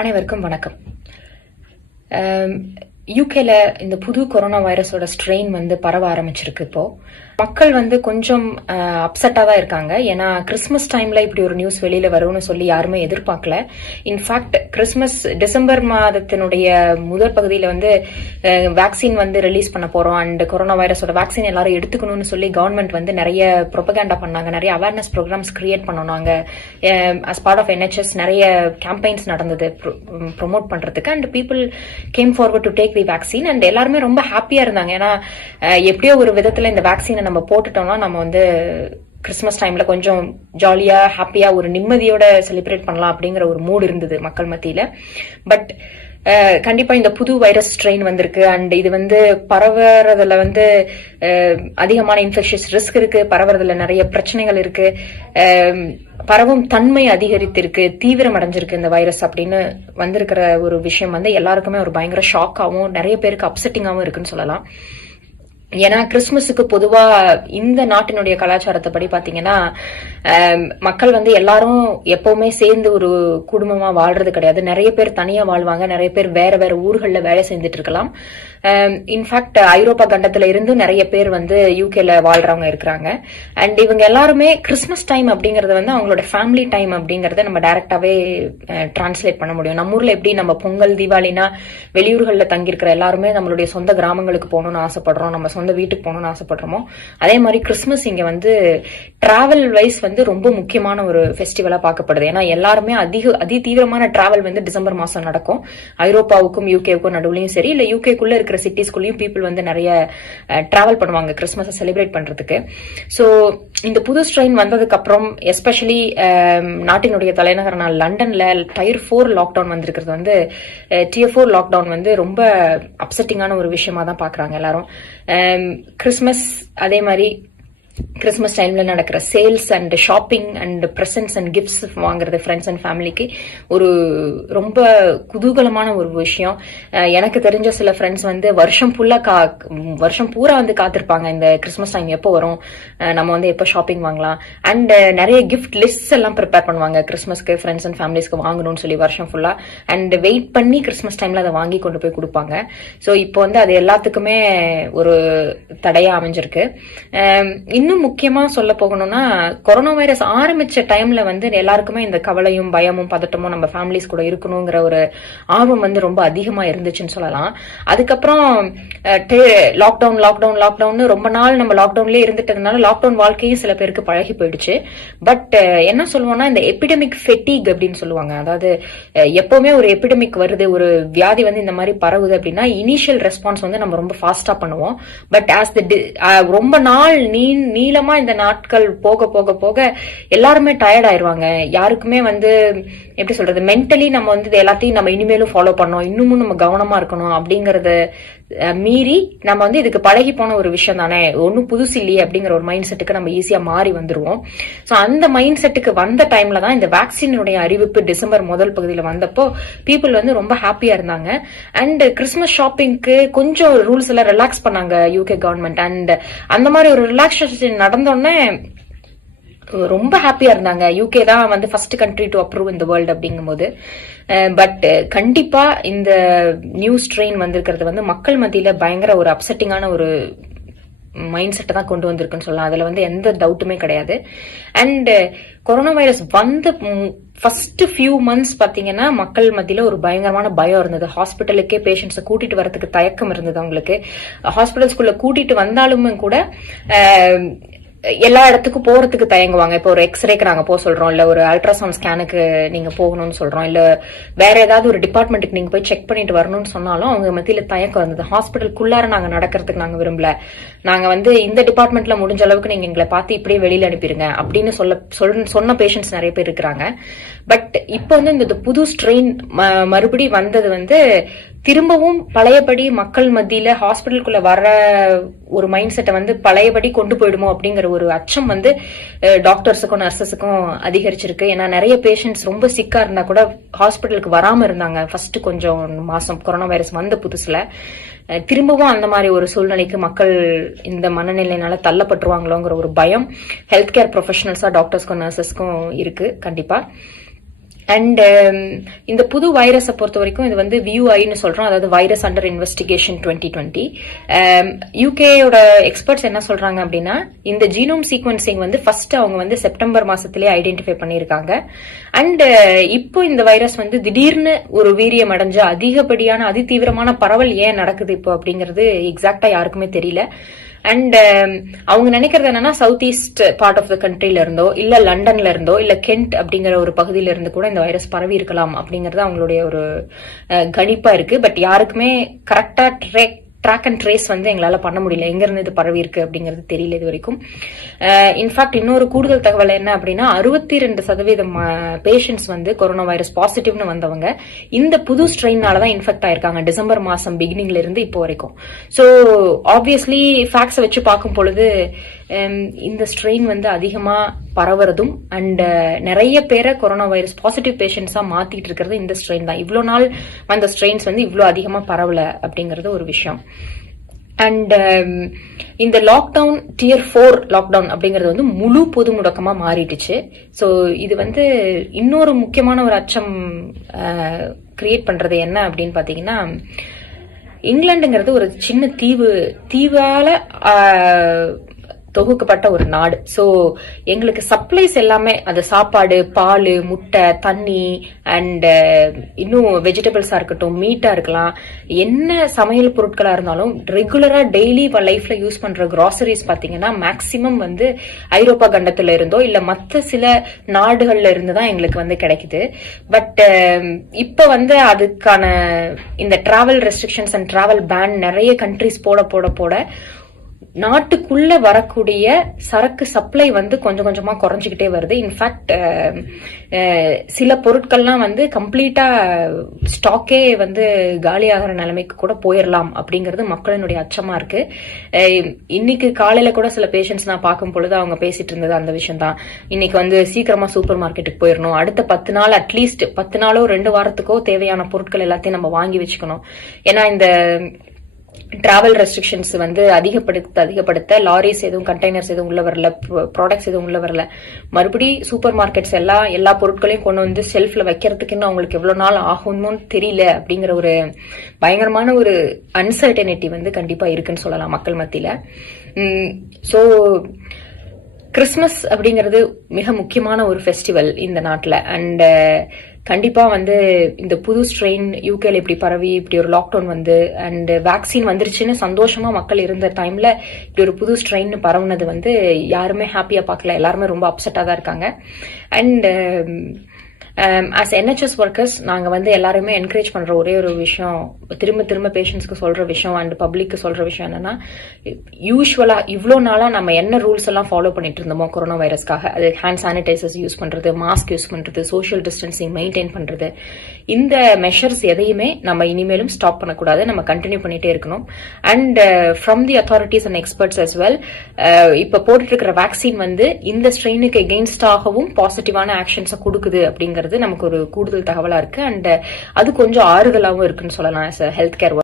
அனைவருக்கும் வணக்கம். யூகேல இந்த புது கொரோனா வைரஸோட ஸ்ட்ரெயின் வந்து பரவ ஆரம்பிச்சிருக்கு. இப்போ மக்கள் வந்து கொஞ்சம் அப்செட்டா தான் இருக்காங்க. ஏன்னா கிறிஸ்மஸ் டைம்ல இப்படி ஒரு நியூஸ் வெளியில வரும்னு சொல்லி யாருமே எதிர்பார்க்கல. இன்ஃபேக்ட் கிறிஸ்மஸ் டிசம்பர் மாதத்தினுடைய முதல் பகுதியில வந்து வேக்சின் வந்து ரிலீஸ் பண்ண போறோம் அண்ட் கொரோனா வைரஸோட வேக்சின் எல்லாரும் எடுத்துக்கணும்னு சொல்லி கவர்மெண்ட் வந்து நிறைய ப்ரொபகேண்டா பண்ணாங்க, நிறைய அவேர்னஸ் ப்ரோக்ராம்ஸ் கிரியேட் பண்ணாங்க. அஸ் பார்ட் ஆஃப் NHS நிறைய கேம்பெயின்ஸ் நடந்தது ப்ரொமோட் பண்றதுக்கு and people came forward to take the vaccine and எல்லாருமே ரொம்ப ஹாப்பியா இருந்தாங்க. ஏன்னா எப்படியோ ஒரு விதத்துல இந்த வேக்சினை நம்ம போட்டுட்டோம்னா நம்ம வந்து கிறிஸ்மஸ் டைம்ல கொஞ்சம் ஜாலியா ஹாப்பியா ஒரு நிம்மதியோட செலிப்ரேட் பண்ணலாம் அப்படிங்கிற ஒரு மூட் இருந்தது மக்கள் மத்தியில. பட் கண்டிப்பா இந்த புது வைரஸ் ஸ்ட்ரெயின் வந்திருக்கு அண்ட் இது வந்து பரவறதுல வந்து அதிகமான இன்ஃபெக்ஷஸ் ரிஸ்க் இருக்கு, பரவறதுல நிறைய பிரச்சனைகள் இருக்கு, பரவும் தன்மை அதிகரித்திருக்கு, தீவிரம் அடைஞ்சிருக்கு இந்த வைரஸ் அப்படின்னு வந்திருக்கிற ஒரு விஷயம் வந்து எல்லாருக்குமே ஒரு பயங்கர ஷாக்காவும் நிறைய பேருக்கு அப்செட்டிங்காவும் இருக்குன்னு சொல்லலாம். ஏன்னா கிறிஸ்துமஸுக்கு பொதுவா இந்த நாட்டினுடைய கலாச்சாரத்தை படி பாத்தீங்கன்னா மக்கள் வந்து எல்லாரும் எப்பவுமே சேர்ந்து ஒரு குடும்பமா வாழ்றது கிடையாது. நிறைய பேர் தனியா வாழ்வாங்க, நிறைய பேர் வேற வேற ஊர்கள்ல வேலை செஞ்சுட்டு இருக்கலாம். இன்ஃபேக்ட் ஐரோப்பா கண்டத்துல இருந்து நிறைய பேர் வந்து யூகேல வாழ்றவங்க இருக்கிறாங்க. அண்ட் இவங்க எல்லாருமே கிறிஸ்துமஸ் டைம் அப்படிங்கறது வந்து அவங்களோட ஃபேமிலி டைம் அப்படிங்கறத நம்ம டைரக்டாவே டிரான்ஸ்லேட் பண்ண முடியும். நம்ம ஊர்ல எப்படி நம்ம பொங்கல் தீபாவளினா வெளியூர்கள்ல தங்கியிருக்கிற எல்லாருமே நம்மளுடைய சொந்த கிராமங்களுக்கு போகணும்னு ஆசைப்படுறோம், நம்ம சொந்த வீட்டுக்கு போகணும்னு ஆசைப்படுறோமோ, அதே மாதிரி கிறிஸ்துமஸ் இங்க வந்து டிராவல் வைஸ் வந்து ரொம்ப முக்கியமான ஒரு ஃபெஸ்டிவலா பார்க்கப்படுது. ஏன்னா எல்லாருமே அதி தீவிரமான டிராவல் வந்து டிசம்பர் மாசம் நடக்கும். ஐரோப்பாவுக்கும் யூகேவுக்கும் நடுவுலையும் சரி, இல்ல யூகேக்குள்ள இருக்கிற சிட்டிஸ்குள்ளயும் பீப்புள் வந்து நிறைய டிராவல் பண்ணுவாங்க கிறிஸ்துமஸை செலிப்ரேட் பண்றதுக்கு. சோ இந்த புது ஸ்ட்ரெயின் வந்ததுக்கு அப்புறம் எஸ்பெஷலி நாட்டினுடைய தலைநகரான லண்டன்ல Tier 4 லாக்டவுன் வந்திருக்கிறது வந்து Tier 4 லாக்டவுன் வந்து ரொம்ப அப்செட்டிங்கான ஒரு விஷயமா தான் பாக்குறாங்க எல்லாரும். கிறிஸ்துமஸ் அதே மாதிரி கிறிஸ்துமஸ் டைம்ல நடக்கிற sales and shopping and presents and gifts வாங்குறது ஃப்ரெண்ட்ஸ் அண்ட் ஃபேமிலிக்கு ஒரு ரொம்ப குதூகலமான ஒரு விஷயம். எனக்கு தெரிஞ்ச சில ஃப்ரெண்ட்ஸ் வந்து வருஷம் பூரா வந்து காத்திருப்பாங்க இந்த கிறிஸ்துமஸ் டைம் எப்போ வரும், நம்ம வந்து எப்போ ஷாப்பிங் வாங்கலாம் அண்ட் நிறைய கிஃப்ட் லிஸ்ட் எல்லாம் ப்ரிப்பேர் பண்ணுவாங்க கிறிஸ்துமஸ்க்கு ஃப்ரெண்ட்ஸ் அண்ட் ஃபேமிலிஸ்க்கு வாங்கணும்னு சொல்லி வருஷம் ஃபுல்லா அண்ட் வெயிட் பண்ணி கிறிஸ்துமஸ் டைம்ல அதை வாங்கி கொண்டு போய் கொடுப்பாங்க. ஸோ இப்போ வந்து அது எல்லாத்துக்குமே ஒரு தடையா அமைஞ்சிருக்கு. இன்னும் முக்கியமா சொல்ல போகணும்னா கொரோனா வைரஸ் ஆரம்பிச்ச டைம்ல வந்து எல்லாருக்குமே இந்த கவலையும் பயமும் பதட்டமும் நம்ம ஃபேமிலிஸ் கூட இருக்கணுங்கிற ஒரு ஆர்வம் வந்து ரொம்ப அதிகமா இருந்துச்சுன்னு சொல்லலாம். அதுக்கப்புறம் லாக்டவுன் ரொம்ப நாள் நம்ம லாக்டவுன்லயே இருந்துட்டதுனால லாக்டவுன் வாழ்க்கையும் சில பேருக்கு பழகி போயிடுச்சு. பட் என்ன சொல்லுவோம்னா இந்த எபிடமிக் ஃபெட்டிக் அப்படின்னு சொல்லுவாங்க. அதாவது எப்பவுமே ஒரு எபிடமிக் வருது, ஒரு வியாதி வந்து இந்த மாதிரி பரவுது அப்படின்னா இனிஷியல் ரெஸ்பான்ஸ் வந்து நம்ம ரொம்ப ஃபாஸ்டா பண்ணுவோம். பட் ரொம்ப நாள் நீளமா இந்த நாட்கள் போக போக போக எல்லாருமே டயர்ட் ஆயிருவாங்க. யாருக்குமே வந்து எப்படி சொல்றது, மென்டலி நம்ம வந்து எல்லாத்தையும் நம்ம இனிமேலும் ஃபாலோ பண்ணோம், இன்னமும் நம்ம கவனமா இருக்கணும் அப்படிங்கறத மீறி நம்ம வந்து இதுக்கு பழகி போன ஒரு விஷயம் தானே, ஒன்னும் புதுசு இல்லையே அப்படிங்கிற ஒரு மைண்ட் செட்டுக்கு நம்ம ஈஸியா மாறி வந்துருவோம். சோ அந்த மைண்ட் செட்டுக்கு வந்த டைம்ல தான் இந்த வேக்சினுடைய அறிவிப்பு டிசம்பர் முதல் பகுதியில வந்தப்போ பீப்புள் வந்து ரொம்ப ஹாப்பியா இருந்தாங்க. அண்ட் கிறிஸ்துமஸ் ஷாப்பிங்க்கு கொஞ்சம் ரூல்ஸ் எல்லாம் ரிலாக்ஸ் பண்ணாங்க யூகே கவர்மெண்ட். அண்ட் அந்த மாதிரி ஒரு ரிலாக்ஸேஷன் நடந்தோடனே ரொம்ப ஹாப்பியா இருந்தாங்க. யூகே தான் வந்து ஃபர்ஸ்ட் கண்ட்ரி டு அப்ரூவ் இந்த வேர்ல்டு அப்படிங்கும் போது. பட் கண்டிப்பா இந்த நியூ ஸ்ட்ரெயின் வந்திருக்கிறது வந்து மக்கள் மத்தியில பயங்கர ஒரு அப்செட்டிங்கான ஒரு மைண்ட் செட்டை தான் கொண்டு வந்திருக்குன்னு சொல்லலாம். அதுல வந்து எந்த டவுட்டுமே கிடையாது. அண்ட் கொரோனா வைரஸ் வந்து ஃபர்ஸ்ட் ஃபியூ மந்த்ஸ் பாத்தீங்கன்னா மக்கள் மத்தியில ஒரு பயங்கரமான பயம் இருந்தது. ஹாஸ்பிட்டலுக்கே பேஷண்ட்ஸை கூட்டிட்டு வரதுக்கு தயக்கம் இருந்தது. அவங்களுக்கு ஹாஸ்பிட்டல்ஸ்குள்ள கூட்டிட்டு வந்தாலுமே கூட எல்லா இடத்துக்கும் போறதுக்கு தயங்குவாங்க. இப்போ ஒரு எக்ஸ்ரேக்கு நாங்க போக சொல்றோம், இல்ல ஒரு அல்ட்ராசவுண்ட் ஸ்கேனுக்கு நீங்க போகணும்னு சொல்றோம், இல்ல வேற ஏதாவது ஒரு டிபார்ட்மெண்ட்டுக்கு நீங்க போய் செக் பண்ணிட்டு வரணும்னு சொன்னாலும் அவங்க மத்தியில தயக்கம் இருந்தது. ஹாஸ்பிட்டலுக்குள்ளார நாங்க நடக்கிறதுக்கு நாங்க விரும்பல, நாங்க வந்து இந்த டிபார்ட்மெண்ட்ல முடிஞ்ச அளவுக்கு நீங்க எங்களை பார்த்து இப்படியே வெளியில அனுப்பிடுங்க அப்படின்னு சொன்ன பேஷண்ட்ஸ் நிறைய பேர் இருக்கிறாங்க. பட் இப்போ வந்து இந்த புது ஸ்ட்ரெயின் மறுபடி வந்தது வந்து திரும்பவும் பழையபடி மக்கள் மத்தியில ஹாஸ்பிட்டலுக்குள்ள வர ஒரு மைண்ட் செட்டை வந்து பழையபடி கொண்டு போயிடுமோ அப்படிங்கிற ஒரு அச்சம் வந்து டாக்டர்ஸுக்கும் நர்சஸுக்கும் அதிகரிச்சிருக்கு. ஏன்னா நிறைய பேஷண்ட்ஸ் ரொம்ப சிக்கா இருந்தா கூட ஹாஸ்பிட்டலுக்கு வராம இருந்தாங்க ஃபர்ஸ்ட் கொஞ்சம் மாசம் கொரோனா வைரஸ் வந்த புதுசுல. திரும்பவும் அந்த மாதிரி ஒரு சூழ்நிலைக்கு மக்கள் இந்த மனநிலையினால தள்ளப்பட்டுருவாங்களோங்கிற ஒரு பயம் ஹெல்த் கேர் ப்ரொஃபஷனல்ஸா டாக்டர்ஸ்க்கும் நர்சஸ்க்கும் இருக்கு கண்டிப்பா. அண்ட் இந்த புது வைரஸை பொறுத்த வரைக்கும் இது வந்து வியூஐன்னு சொல்றோம், அதாவது வைரஸ் அண்டர் இன்வெஸ்டிகேஷன் 2020. யூகேயோட எக்ஸ்பர்ட்ஸ் என்ன சொல்றாங்க அப்படின்னா, இந்த ஜீனோம் சீக்வன்சிங் வந்து ஃபர்ஸ்ட் அவங்க வந்து செப்டம்பர் மாசத்திலேயே ஐடென்டிஃபை பண்ணியிருக்காங்க. அண்ட் இப்போ இந்த வைரஸ் வந்து திடீர்னு ஒரு வீரியம் அடைஞ்ச அதிகப்படியான அதிதீவிரமான பரவல் ஏன் நடக்குது இப்போ அப்படிங்கிறது எக்ஸாக்டா யாருக்குமே தெரியல. அண்ட் அவங்க நினைக்கிறது என்னன்னா, south east part of the கண்ட்ரில இருந்தோ இல்ல லண்டன்ல இருந்தோ இல்ல கென்ட் அப்படிங்கிற ஒரு பகுதியில இருந்து கூட இந்த வைரஸ் பரவி இருக்கலாம் அப்படிங்கறது அவங்களுடைய ஒரு கணிப்பா இருக்கு. பட் யாருக்குமே கரெக்டா ட்ராக் அண்ட் ட்ரேஸ் வந்து எங்களால பண்ண முடியல, எங்க இருந்து இது பரவி இருக்கு அப்படிங்கிறது தெரியல இது வரைக்கும். இன்ஃபேக்ட் இன்னொரு கூடுதல் தகவல் என்ன அப்படின்னா, 62% பேஷண்ட்ஸ் வந்து கொரோனா வைரஸ் பாசிட்டிவ்னு வந்தவங்க இந்த புது ஸ்ட்ரெயினாலதான் இன்ஃபெக்ட் ஆயிருக்காங்க டிசம்பர் மாசம் பிகினிங்ல இருந்து இப்போ வரைக்கும். ஸோ ஆப்வியஸ்லி ஃபேக்ட்ஸை வச்சு பார்க்கும் பொழுது இந்த ஸ்ட்ரெயின் வந்து அதிகமா பரவுறதும் அண்ட் நிறைய பேரை கொரோனா வைரஸ் பாசிட்டிவ் பேஷண்ட்ஸா மாத்திட்டு இருக்கிறது இந்த ஸ்ட்ரெயின் தான். இவ்வளவு நாள் வந்த ஸ்ட்ரெயின்ஸ் வந்து இவ்வளவு அதிகமா பரவல அப்படிங்கறது ஒரு விஷயம். அண்ட் இந்த லாக்டவுன் டியர் 4 லாக்டவுன் அப்படிங்கறது வந்து முழு பொது முடக்கமா மாறிடுச்சு. ஸோ இது வந்து இன்னொரு முக்கியமான ஒரு அச்சம் கிரியேட் பண்றது என்ன அப்படின்னு பாத்தீங்கன்னா, இங்கிலாந்துங்கிறது ஒரு சின்ன தீவால தொகுக்கப்பட்ட ஒரு நாடு. சோ எங்களுக்கு சப்ளைஸ் எல்லாமே, அது சாப்பாடு, பால், முட்டை, தண்ணி அண்ட் இன்னும் வெஜிடபிள்ஸா இருக்கட்டும், மீட்டா இருக்கலாம், என்ன சமையல் பொருட்களா இருந்தாலும் ரெகுலரா டெய்லி லைஃப்ல யூஸ் பண்ற கிராசரிஸ் பாத்தீங்கன்னா மேக்சிமம் வந்து ஐரோப்பா கண்டத்துல இருந்தோ இல்ல மத்த சில நாடுகள்ல இருந்து தான் எங்களுக்கு வந்து கிடைக்குது. பட் இப்ப வந்து அதுக்கான இந்த travel restrictions and travel ban நிறைய கண்ட்ரிஸ் போட நாட்டுக்குள்ள வரக்கூடிய சரக்கு சப்ளை வந்து கொஞ்சம் கொஞ்சமா குறைஞ்சிக்கிட்டே வருது. இன்ஃபேக்ட் சில பொருட்கள்லாம் வந்து கம்ப்ளீட்டா ஸ்டாக்கே வந்து காலியாகிற நிலைமைக்கு கூட போயிடலாம் அப்படிங்கிறது மக்களினுடைய அச்சமா இருக்கு. இன்னைக்கு காலையில கூட சில பேஷண்ட்ஸ் நான் பார்க்கும் பொழுது அவங்க பேசிட்டு இருந்தது அந்த விஷயம் தான். இன்னைக்கு வந்து சீக்கிரமா சூப்பர் மார்க்கெட்டுக்கு போயிடணும், அடுத்த 10 நாள் அட்லீஸ்ட் 10 நாளோ 2 வாரத்துக்கோ தேவையான பொருட்கள் எல்லாத்தையும் நம்ம வாங்கி வச்சுக்கணும். ஏன்னா இந்த டிராவல் ரெஸ்ட்ரிக்ஷன்ஸ் வந்து அதிகப்படுத்த லாரிஸ் எதுவும் கண்டெய்னர்ஸ் எதுவும் உள்ள வரல, ப்ராடக்ட்ஸ் எதுவும் உள்ள வரல. மறுபடி சூப்பர் மார்க்கெட்ஸ் எல்லா பொருட்களையும் கொண்டு வந்து ஷெல்ஃப்ல வைக்கிறதுக்குன்னு அவங்களுக்கு எவ்வளவு நாள் ஆகும்னு தெரியல அப்படிங்கிற ஒரு பயங்கரமான ஒரு அன்சர்டனிட்டி வந்து கண்டிப்பா இருக்குன்னு சொல்லலாம் மக்கள் மத்தியில. சோ கிறிஸ்மஸ் அப்படிங்கிறது மிக முக்கியமான ஒரு ஃபெஸ்டிவல் இந்த நாட்டில். அண்ட் கண்டிப்பா வந்து இந்த புது ஸ்ட்ரெயின் யூகேல இப்படி பரவி இப்படி ஒரு லாக்டவுன் வந்து அண்ட் வேக்சின் வந்துருச்சுன்னு சந்தோஷமா மக்கள் இருந்த டைம்ல இப்படி ஒரு புது ஸ்ட்ரெயின் பரவுனது வந்து யாருமே ஹாப்பியா பார்க்கல, எல்லாருமே ரொம்ப அப்செட்டா தான் இருக்காங்க. அண்ட் ஆஸ் NHS ஒர்க்கர்ஸ் நாங்க வந்து எல்லாருமே என்கரேஜ் பண்ற ஒரே ஒரு விஷயம், திரும்ப பேஷண்ட்ஸ்க்கு சொல்ற விஷயம் அண்ட் பப்ளிக்கு சொல்ற விஷயம் என்னன்னா, யூஸ்வலா இவ்வளோ நாளா நம்ம என்ன ரூல்ஸ் எல்லாம் ஃபாலோ பண்ணிட்டு இருந்தோமோ கொரோனா வைரஸ்க்காக, அது ஹேண்ட் சானிடைசர்ஸ் யூஸ் பண்றது, மாஸ்க் யூஸ் பண்றது, சோஷியல் டிஸ்டன்சிங் மெயின்டைன் பண்றது, இந்த மெஷர்ஸ் எதையுமே நம்ம இனிமேலும் ஸ்டாப் பண்ணக்கூடாது, நம்ம கண்டினியூ பண்ணிட்டே இருக்கணும். And from the authorities and experts as well, இப்ப போட்டுட்டு இருக்கிற வேக்சின் வந்து இந்த ஸ்ட்ரெயினுக்கு எகெயின்ஸ்டாகவும் பாசிட்டிவான ஆக்ஷன்ஸை கொடுக்குது அப்படிங்கிறது நமக்கு ஒரு கூடுதல் தகவலா இருக்கு. அண்ட் அது கொஞ்சம் ஆறுதலாகவும் இருக்குன்னு சொல்லலாம் ஹெல்த் கேர்